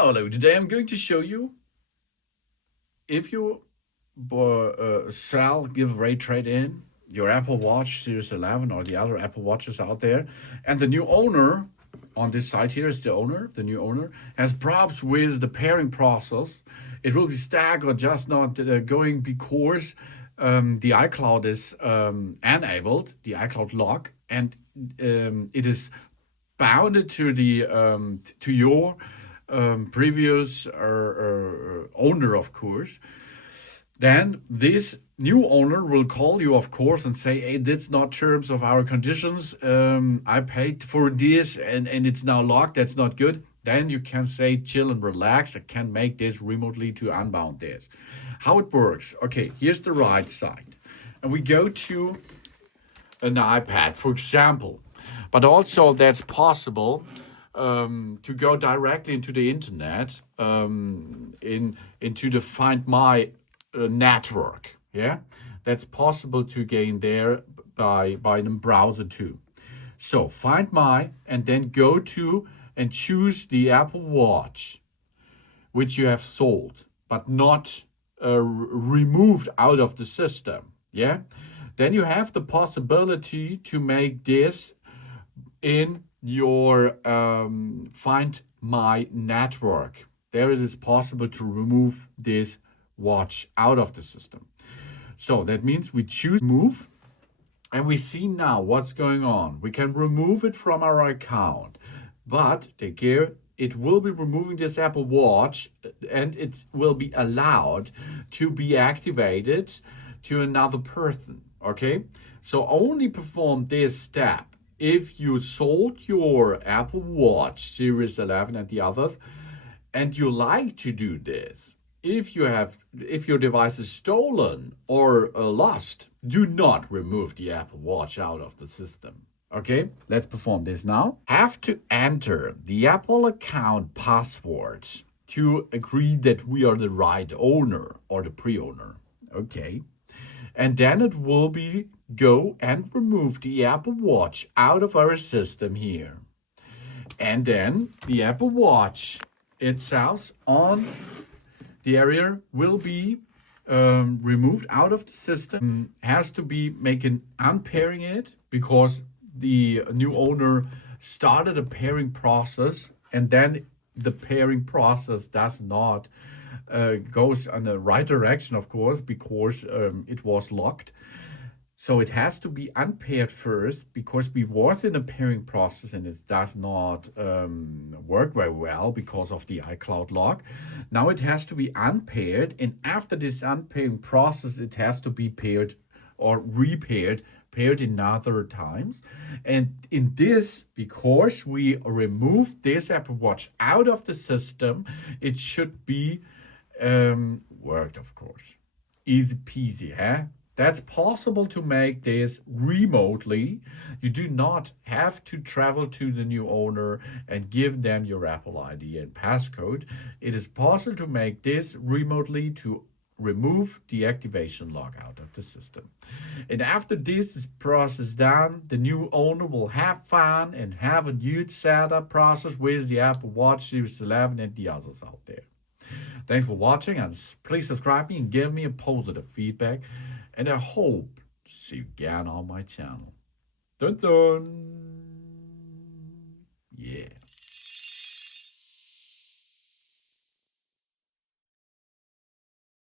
Hello, today I'm going to show you if you give ray trade in your Apple Watch Series 11 or the other Apple Watches out there, and the new owner on this site here is the new owner has problems with the pairing process. It will be stuck or just not going because the iCloud is enabled, the iCloud lock, and it is bounded to the to your previous owner, of course. Then this new owner will call you, of course, and say, hey, that's not terms of our conditions. I paid for this and it's now locked. That's not good. Then you can say, chill and relax. I can make this remotely to unbound this. How it works. Okay, here's the right side. And we go to an iPad, for example. But also that's possible to go directly into the internet, into the Find My network. Yeah, that's possible to gain there by the browser too. So Find My and then go to and choose the Apple Watch, which you have sold but not removed out of the system. Yeah, then you have the possibility to make this in your Find My network. There it is possible to remove this watch out of the system. So that means we choose move, and we see now what's going on. We can remove it from our account, but take care, it will be removing this Apple Watch and it will be allowed to be activated to another person. Okay, so only perform this step if you sold your Apple Watch Series 11 and the others, and you like to do this. If your device is stolen or lost, do not remove the Apple Watch out of the system. Okay, let's perform this now. Have to enter the Apple account password to agree that we are the right owner or the pre-owner. Okay, and then it will be go and remove the Apple Watch out of our system here. And then the Apple Watch itself on the area will be removed out of the system. Has to be making unpairing it because the new owner started a pairing process, and then the pairing process does not goes in the right direction, of course, because it was locked. So it has to be unpaired first because we was in a pairing process and it does not work very well because of the iCloud lock. Now it has to be unpaired, and after this unpairing process, it has to be paired or repaired, paired in other times. And in this, because we removed this Apple Watch out of the system, it should be worked, of course. Easy peasy, huh? That's possible to make this remotely. You do not have to travel to the new owner and give them your Apple ID and passcode. It is possible to make this remotely to remove the activation lock out of the system. And after this is process done, the new owner will have fun and have a huge setup process with the Apple Watch Series 11 and the others out there. Thanks for watching, and please subscribe me and give me a positive feedback. And I hope to see you again on my channel. Dun dun!